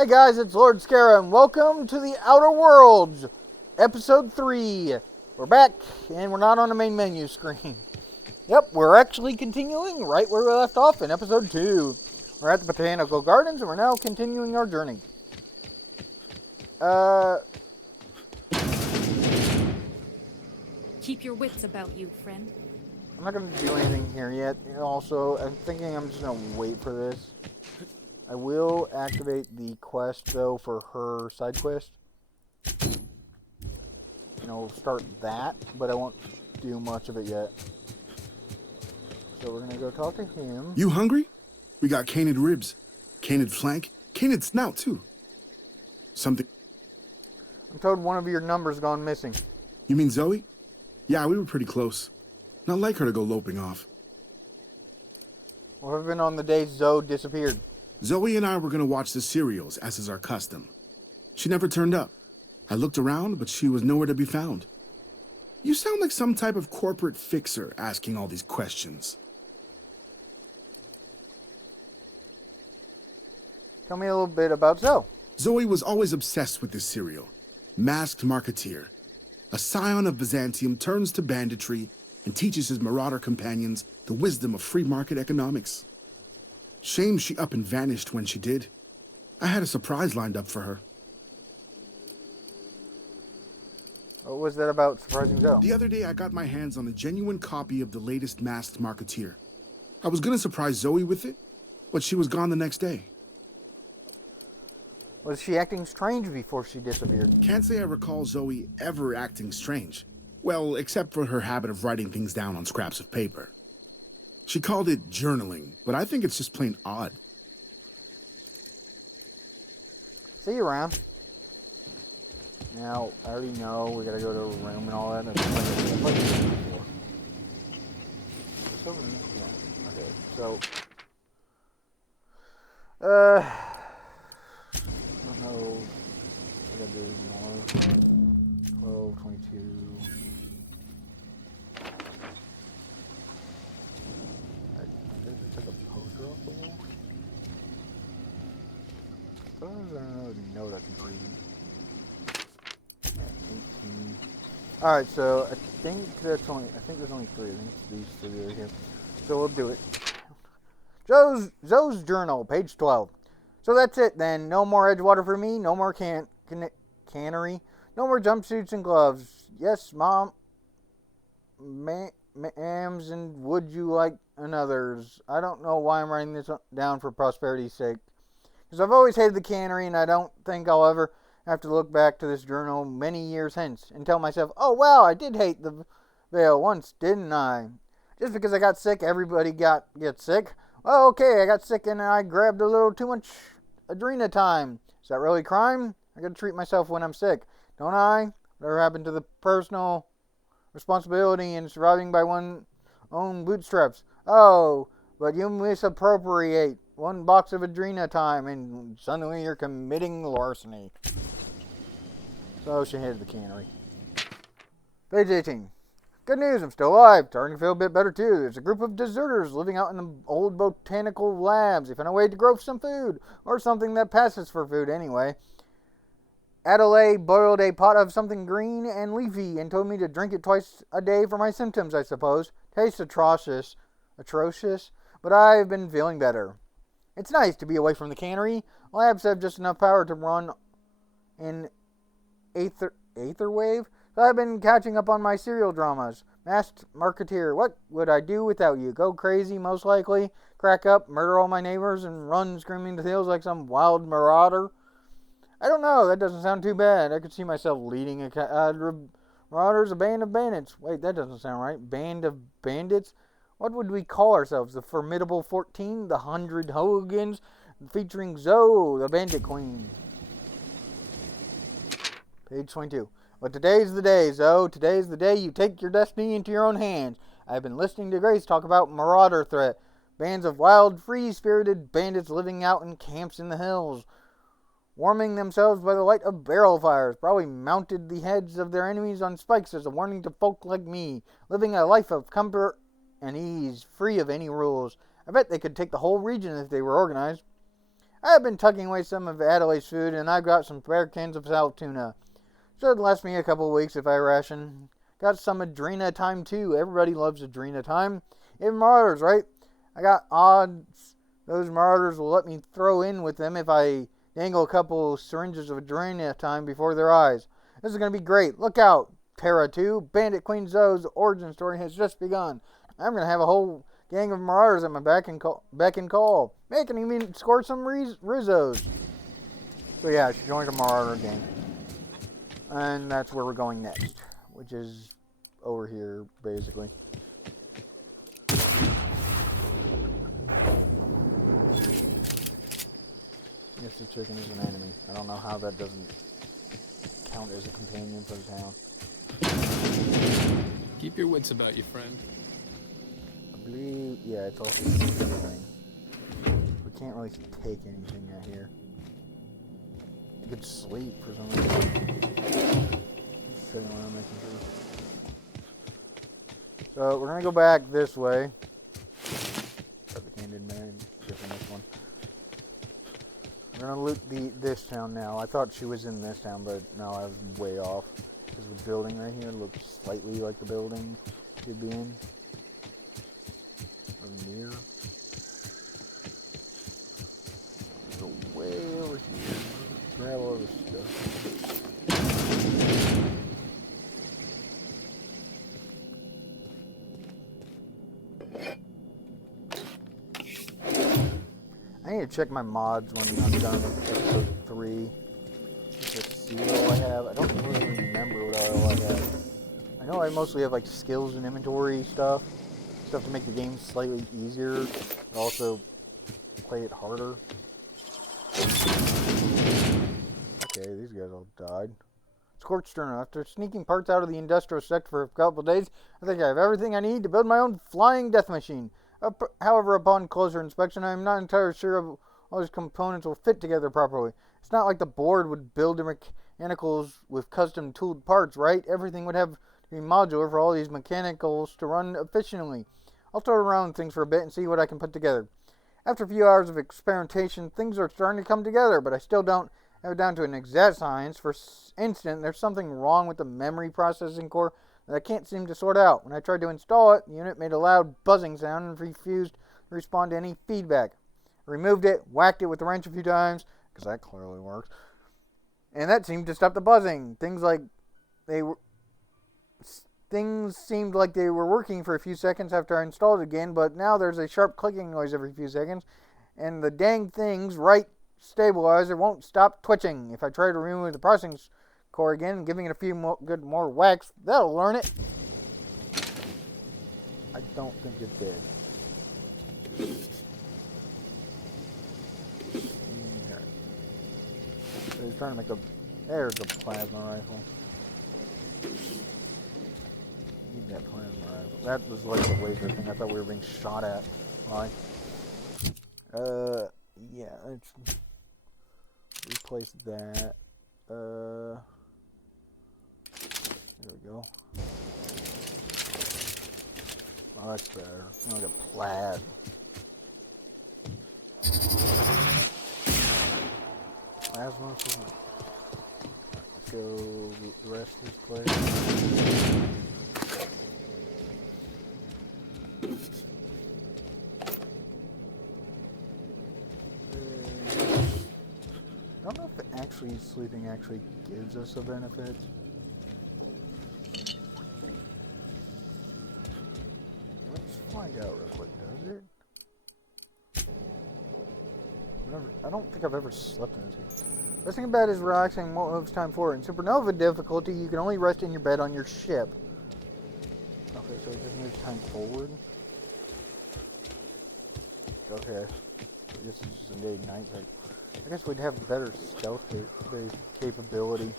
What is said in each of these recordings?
Hey guys, it's Lord Scara, and welcome to the Outer Worlds, Episode 3. We're back, and we're not on the main menu screen. Yep, we're actually continuing right where we left off in Episode 2. We're at the Botanical Gardens, and we're now continuing our journey. Keep your wits about you, friend. I'm not going to do anything here yet. And also, I'm thinking I'm just going to wait for this. I will activate the quest, though, for her side quest. Start that, but I won't do much of it yet. So we're going to go talk to him. You hungry? We got canid ribs, canid flank, canid snout, too. Something... I'm told one of your numbers gone missing. You mean Zoe? Yeah, we were pretty close. Not like her to go loping off. What have been on the days Zoe disappeared? Zoe and I were going to watch the serials, as is our custom. She never turned up. I looked around, but she was nowhere to be found. You sound like some type of corporate fixer asking all these questions. Tell me a little bit about Zoe. Zoe was always obsessed with this serial. Masked Marketeer. A scion of Byzantium turns to banditry and teaches his marauder companions the wisdom of free market economics. Shame she up and vanished when she did. I had a surprise lined up for her. What was that about surprising Zoe? The other day I got my hands on a genuine copy of the latest Masked Marketeer. I was gonna surprise Zoe with it, but she was gone the next day. Was she acting strange before she disappeared? Can't say I recall Zoe ever acting strange. Well, except for her habit of writing things down on scraps of paper. She called it journaling, but I think it's just plain odd. See you around. Now, I already know we gotta go to a room and all that. That's like before. So, yeah. Okay, so... I don't know. I gotta do more. 12, 22... Took a poster off the wall. I don't know that I can read. Yeah, 18. Alright, so I think there's only 3. I think it's these 3 right here. So we'll do it. Zoe's journal, page 12. So that's it then. No more Edgewater for me. No more cannery. No more jumpsuits and gloves. Yes, Mom. Ma'ams, and would you like another's? I don't know why I'm writing this down for prosperity's sake. Because I've always hated the cannery, and I don't think I'll ever have to look back to this journal many years hence and tell myself, oh wow, I did hate the veil once, didn't I? Just because I got sick, everybody gets sick. Oh, okay, I got sick and I grabbed a little too much adrena time. Is that really crime? I gotta treat myself when I'm sick, don't I? Whatever happened to the personal responsibility in surviving by one's own bootstraps? Oh, but you misappropriate 1 box of adrena time and suddenly you're committing larceny. So she hated the cannery. Page 18. Good news, I'm still alive. Starting to feel a bit better too. There's a group of deserters living out in the old botanical labs. They found a way to grow some food, or something that passes for food anyway. Adelaide boiled a pot of something green and leafy and told me to drink it twice a day for my symptoms, I suppose. Tastes atrocious, but I've been feeling better. It's nice to be away from the cannery. Labs have just enough power to run in Aether wave. So I've been catching up on my serial dramas. Masked Marketeer, what would I do without you? Go crazy, most likely. Crack up, murder all my neighbors, and run screaming to the hills like some wild marauder. I don't know, that doesn't sound too bad. I could see myself leading a marauders, a band of bandits. Wait, that doesn't sound right. Band of bandits? What would we call ourselves? The Formidable 14? The 100 Hooligans? Featuring Zoe, the Bandit Queen. Page 22. But today's the day, Zoe. Today's the day you take your destiny into your own hands. I've been listening to Grace talk about marauder threat. Bands of wild, free-spirited bandits living out in camps in the hills, warming themselves by the light of barrel fires, probably mounted the heads of their enemies on spikes as a warning to folk like me, living a life of comfort and ease, free of any rules. I bet they could take the whole region if they were organized. I have been tucking away some of Adelaide's food, and I've got some spare cans of salt tuna. Should last me a couple of weeks if I ration. Got some Adrena time too. Everybody loves Adrena time. Even Marauders, right? I got odds those Marauders will let me throw in with them if I dangle a couple syringes of Adrena time before their eyes. This is going to be great. Look out, Terra 2. Bandit Queen Zoe's origin story has just begun. I'm going to have a whole gang of Marauders at my beck and call. They can even score some Rizzos. So yeah, she joined a Marauder gang. And that's where we're going next, which is over here, basically. Yes, the chicken is an enemy. I don't know how that doesn't count as a companion for the town. Keep your wits about you, friend. I believe, yeah, it's also everything. We can't really take anything out here. You could sleep for some reason. Sitting around making sure. So we're gonna go back this way. Got the candid man, different this one. We're gonna loot this town now. I thought she was in this town, but no, I was way off. Because the building right here looks slightly like the building she'd be in. Or near. Go way over here. Grab all this stuff. I need to check my mods when I'm done with episode 3. Let's see what all I have. I don't really remember what all I have. I know I mostly have like skills and inventory stuff. Stuff to make the game slightly easier, but also play it harder. Okay, these guys all died. Scorched Stern. After sneaking parts out of the industrial sector for a couple of days, I think I have everything I need to build my own flying death machine. However, upon closer inspection, I am not entirely sure if all these components will fit together properly. It's not like the board would build the mechanicals with custom tooled parts, right? Everything would have to be modular for all these mechanicals to run efficiently. I'll toy around with things for a bit and see what I can put together. After a few hours of experimentation, things are starting to come together, but I still don't have it down to an exact science. For instance, there's something wrong with the memory processing core that I can't seem to sort out. When I tried to install it, the unit made a loud buzzing sound and refused to respond to any feedback. I removed it, whacked it with the wrench a few times, because that clearly works, and that seemed to stop the buzzing. Things seemed like they were working for a few seconds after I installed it again, but now there's a sharp clicking noise every few seconds, and the dang thing's right stabilizer won't stop twitching. If I try to remove the processing core again, giving it a few more whacks, that'll learn it. I don't think it did. Okay. So he's trying to make a... There's a plasma rifle. Need that plasma rifle. That was like the laser thing. I thought we were being shot at. Right. Yeah, let's replace that. There we go. Oh, that's better. Like a plaid. Plasma. Let's go loot the rest of this place. I don't know if actually sleeping actually gives us a benefit. Let's find out real quick, does it? I don't think I've ever slept in this game. Resting in bed is relaxing and won't move time forward. In supernova difficulty, you can only rest in your bed on your ship. Okay, so it just moves time forward. Okay. I guess it's just a day and night. I guess we'd have better stealth capability.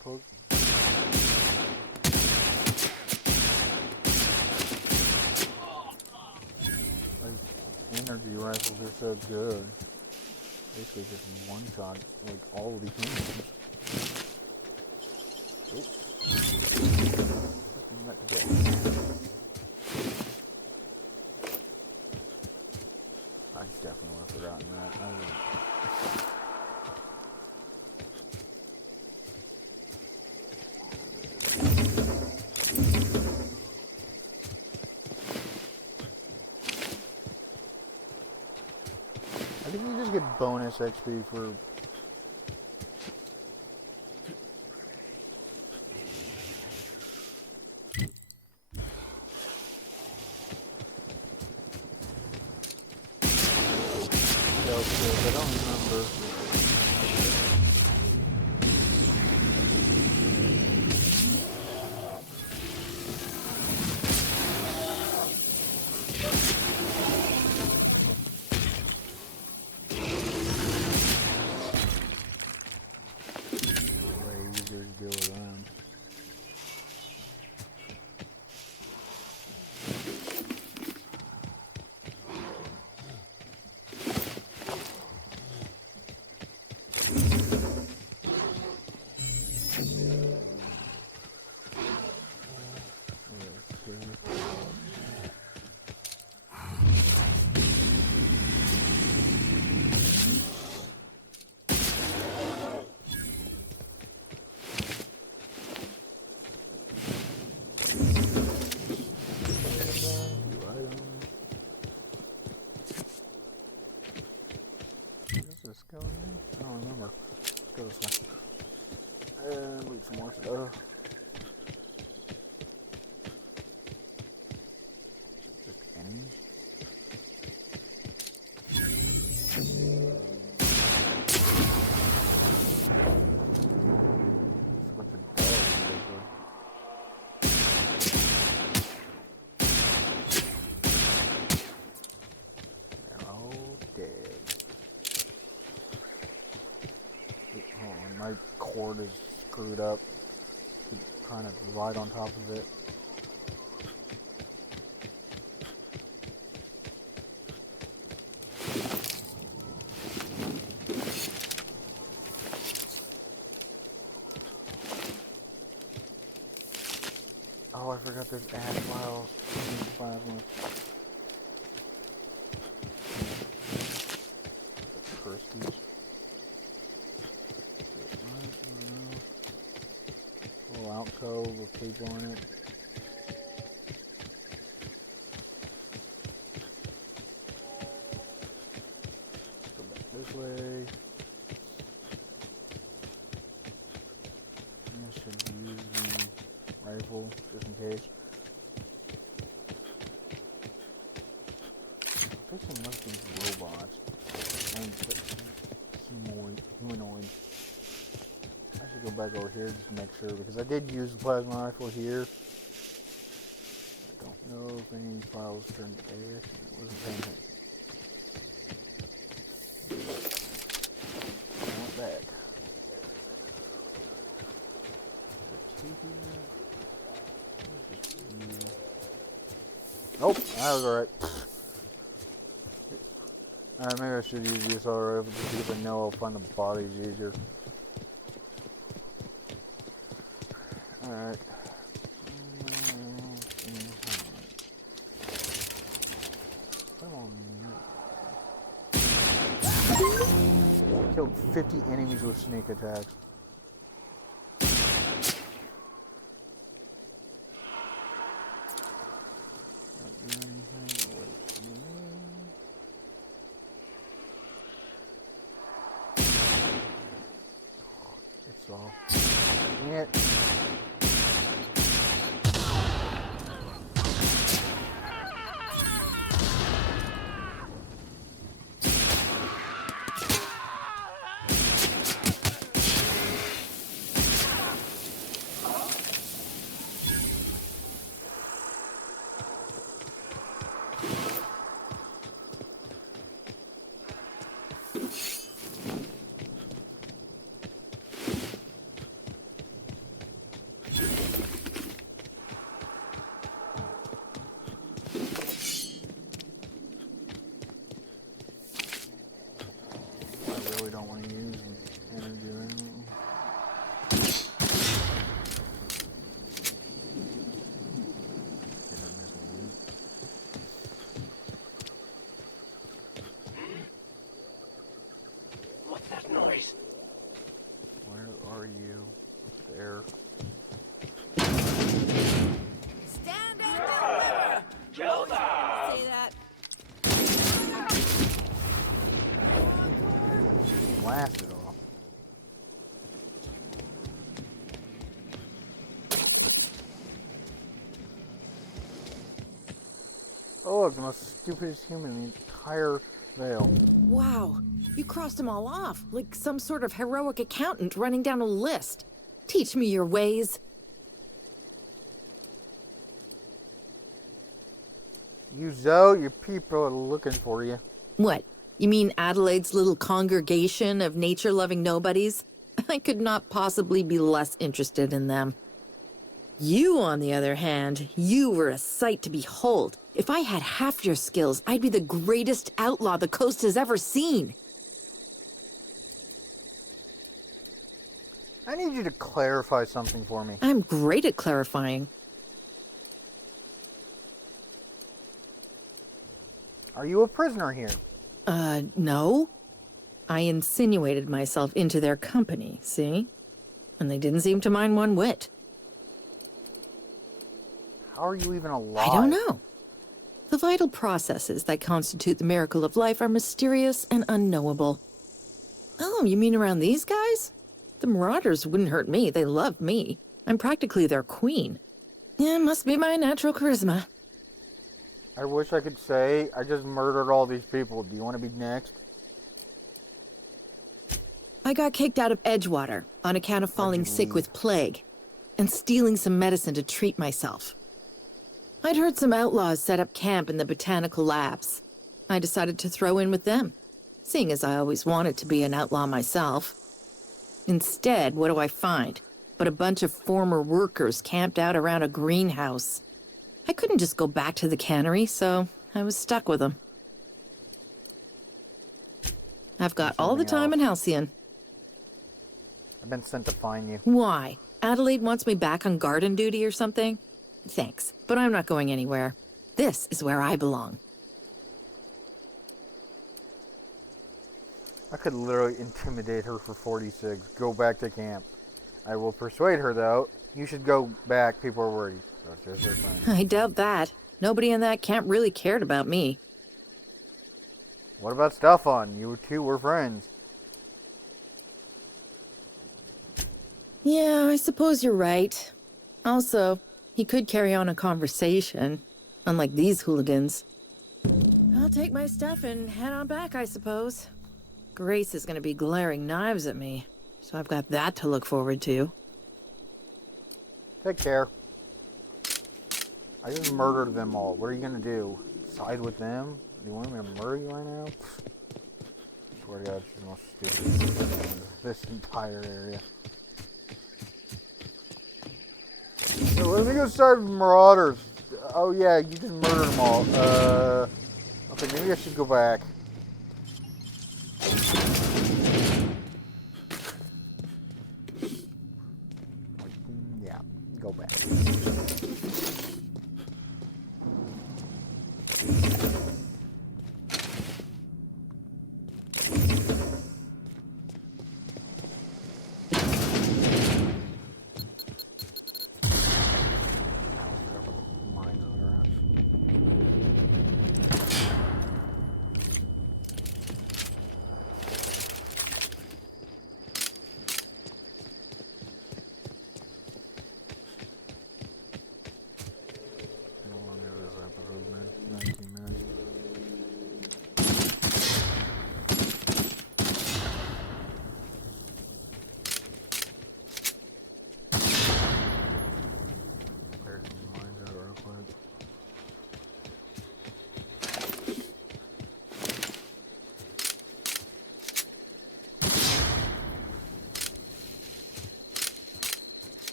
poke. Like, energy rifles are so good. Basically just one shot like all of these enemies. I definitely would have forgotten that. I think you just get bonus XP for I don't remember. Way easier to deal with them. This going in? I don't remember. Let's go this way. And loot some more stuff. Just enemies. It's what the dog is. They're all dead. My cord is screwed up. Keep trying to ride on top of it. Oh, I forgot there's ash files. Plasma. Crispies. Little alcove with people in it. Let's go back this way. I should use the rifle just in case. I think some must be robots. And humanoid. I should go back over here just to make sure because I did use the plasma rifle here. I don't know if any of these files turned to ash. I wasn't paying attention. I went back. Nope, that was alright. Maybe I should use the assault rifle just because I know I'll find the bodies easier. Alright. Killed 50 enemies with sneak attacks. It. don't want to use energy or anything. What's that noise? Where are you? Up there. Stand and deliver! Shoulda! Say that. Blast it off. Oh look, the most stupidest human in the entire Vale. Wow, you crossed them all off, like some sort of heroic accountant running down a list. Teach me your ways. You Zoe, your people are looking for you. What? You mean Adelaide's little congregation of nature-loving nobodies? I could not possibly be less interested in them. You, on the other hand, you were a sight to behold. If I had half your skills, I'd be the greatest outlaw the coast has ever seen. I need you to clarify something for me. I'm great at clarifying. Are you a prisoner here? No. I insinuated myself into their company, see? And they didn't seem to mind one whit. How are you even alive? I don't know. The vital processes that constitute the miracle of life are mysterious and unknowable. Oh, you mean around these guys? The Marauders wouldn't hurt me. They love me. I'm practically their queen. Yeah, must be my natural charisma. I wish I could say I just murdered all these people. Do you want to be next? I got kicked out of Edgewater on account of falling sick with plague and stealing some medicine to treat myself. I'd heard some outlaws set up camp in the botanical labs. I decided to throw in with them, seeing as I always wanted to be an outlaw myself. Instead, what do I find? But a bunch of former workers camped out around a greenhouse. I couldn't just go back to the cannery, so I was stuck with them. I've got all the time in Halcyon. I've been sent to find you. Why? Adelaide wants me back on garden duty or something? Thanks, but I'm not going anywhere. This is where I belong. I could literally intimidate her for 46. Go back to camp. I will persuade her, though. You should go back. People are worried. That's just their thing. I doubt that. Nobody in that camp really cared about me. What about Stefan? You two were friends. Yeah, I suppose you're right. Also, he could carry on a conversation, unlike these hooligans. I'll take my stuff and head on back, I suppose. Grace is gonna be glaring knives at me, so I've got that to look forward to. Take care. I just murdered them all. What are you gonna do? Side with them? Do you want me to murder you right now? I swear to God, she's the most stupid person in this entire area. So let me go side with Marauders. Oh yeah, you just murdered them all. Okay, maybe I should go back. Yeah, go back.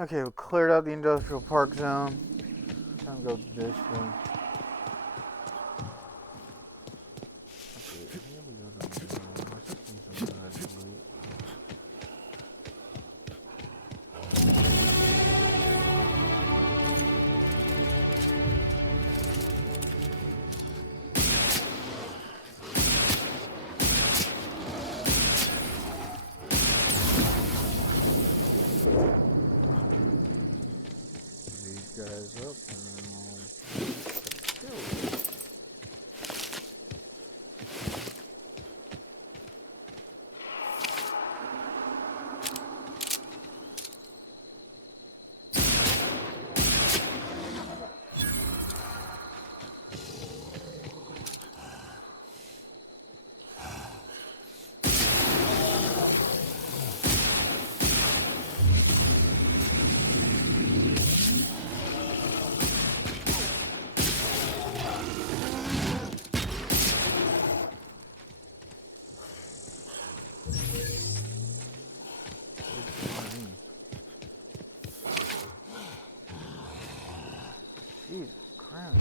Okay, we cleared out the industrial park zone. Time to go this way. Okay, here we go down there. I see some good loot. These guys up and then we'll kill them. Jesus Christ.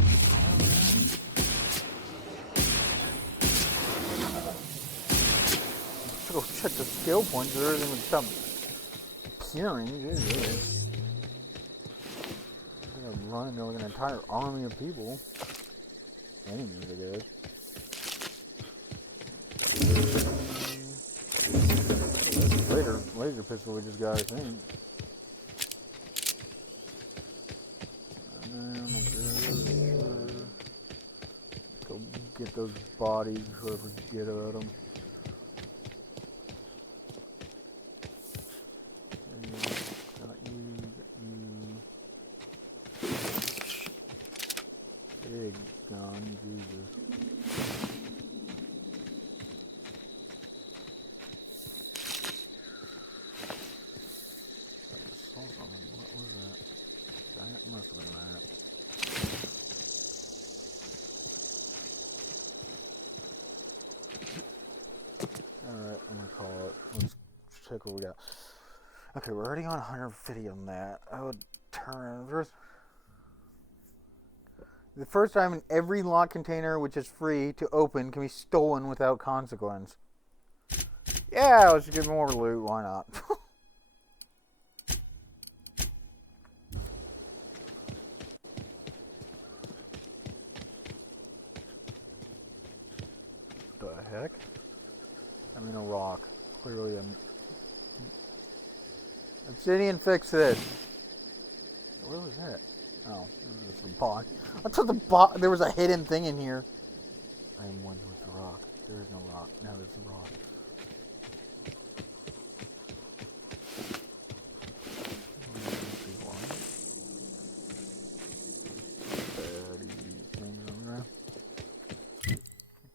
Let's go check the skill points or everything would stop appearing. Jesus. I'm gonna run into like an entire army of people. Enemies, I guess. Laser pistol we just got, I think. Go get those bodies, whoever can get at them. Got you. Big gun, Jesus. What was that? That must have been that. Alright, I'm gonna call it. Let's check what we got. Okay, we're already on 150 on that. I would turn the first time in every lock container which is free to open can be stolen without consequence. Yeah, let's get more loot, why not? The heck? I'm in a rock. Clearly I'm... Obsidian, fix this. Where was that? Oh, it was the bot. I thought the bot... There was a hidden thing in here. I am one with the rock. There is no rock. Now there's the rock.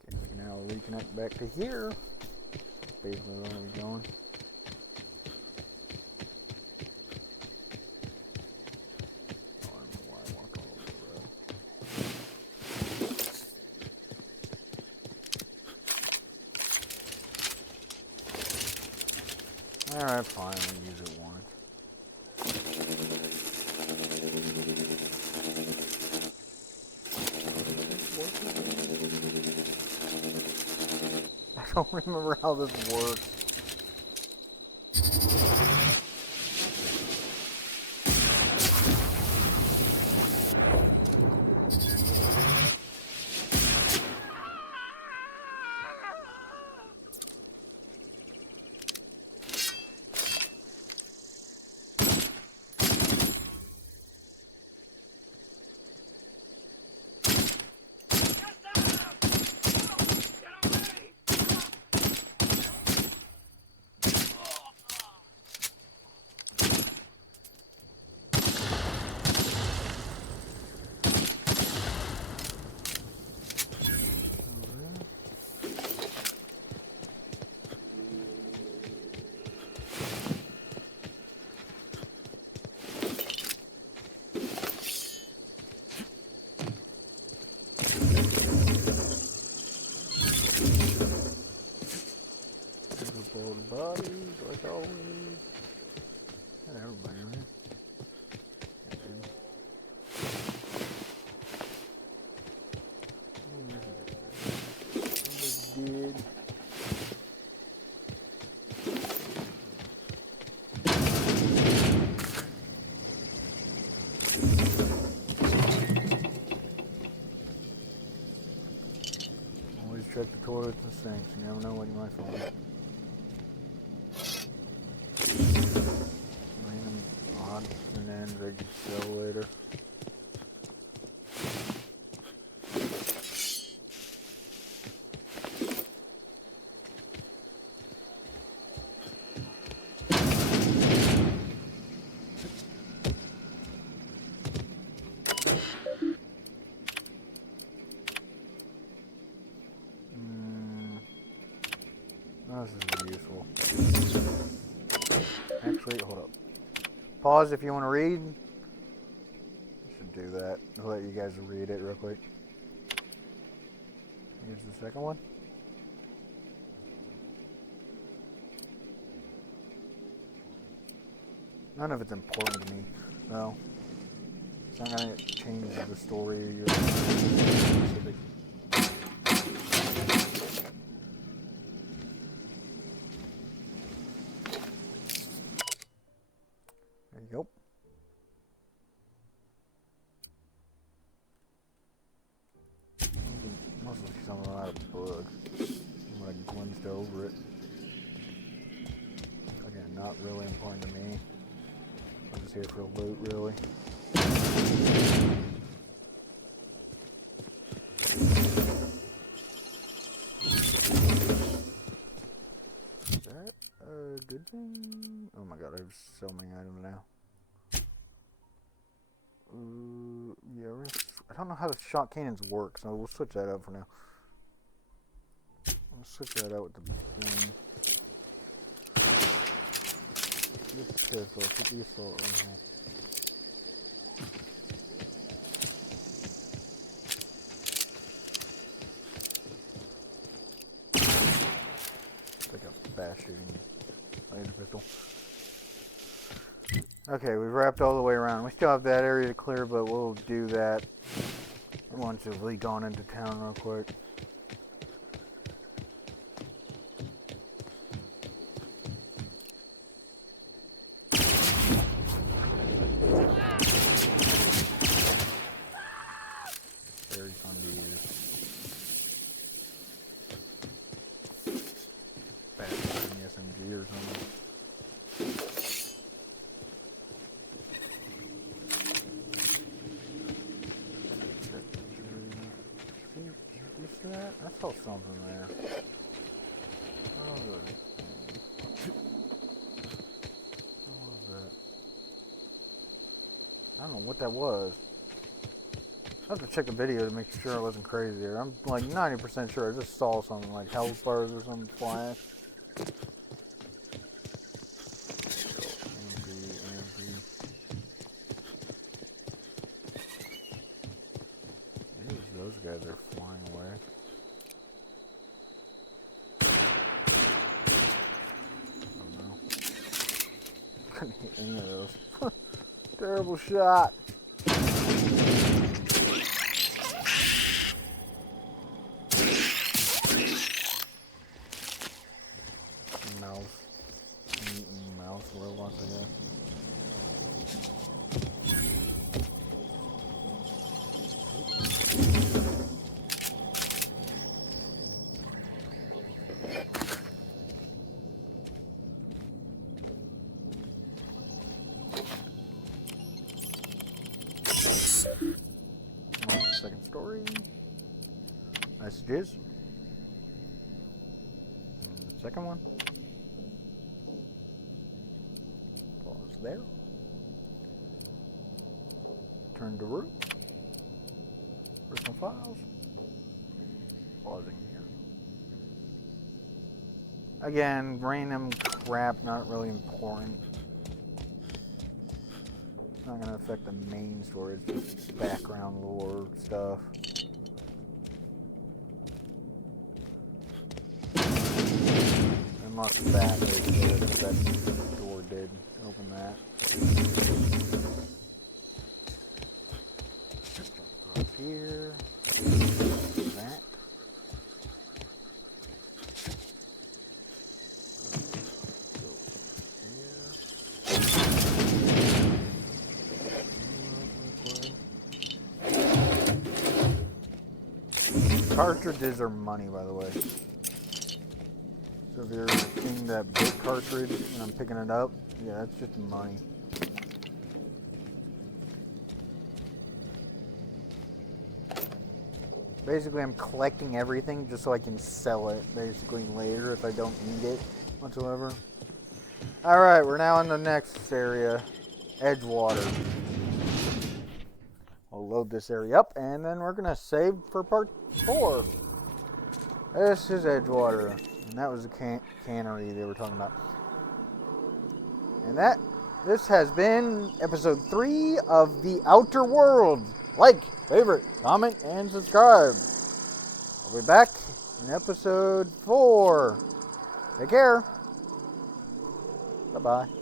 Okay, we can now reconnect back to here. Basically where we're going. Alright, fine, we'll use it once. I don't remember how this works. check the toilets and sinks. You never know what you might find. Random odds and ends they can sell later. This is useful. Actually, hold up. Pause if you want to read. I should do that. I'll let you guys read it real quick. Here's the second one. None of it's important to me, though. It's not going to change the story or your specific. There you go. Must be something out of a book. I'm gonna glimpsed over it. Again, not really important to me. I'm just here for loot, really. Is that a good thing? Oh my god, I have so many items now. Yeah, I don't know how the shot cannons work, so we'll switch that out for now. I'll switch that out with the gun. This pistol, keep the assault rifle. It's like a fast shooting laser pistol. Okay, we've wrapped all the way around. We still have that area to clear, but we'll do that once we've gone into town real quick. Very fun to use. Faster than the SMG or something. I saw something there. Oh, what was that? I don't know what that was. I have to check the video to make sure I wasn't crazy there. I'm like 90% sure I just saw something like health bars or something flash. Maybe those guys are flying away. Couldn't hit any of those. Terrible shot. Mouse. Mouse robots, I guess. Second story. Messages. Second one. Pause there. Turn to root. Personal files. Pausing here. Again, random crap, not really important. Not going to affect the main story, it's just background lore stuff. Unless that did, that door did open that. Jump up here. That. Go here. Cartridges are money, by the way. So if you're seeing that big cartridge and I'm picking it up, yeah, that's just money. Basically, I'm collecting everything just so I can sell it, basically, later if I don't need it whatsoever. Alright, we're now in the next area, Edgewater. I'll load this area up, and then we're going to save for part 4. This is Edgewater, and that was the cannery they were talking about. And this has been episode 3 of The Outer Worlds. Like, favorite, comment, and subscribe. I'll be back in episode 4. Take care. Bye-bye.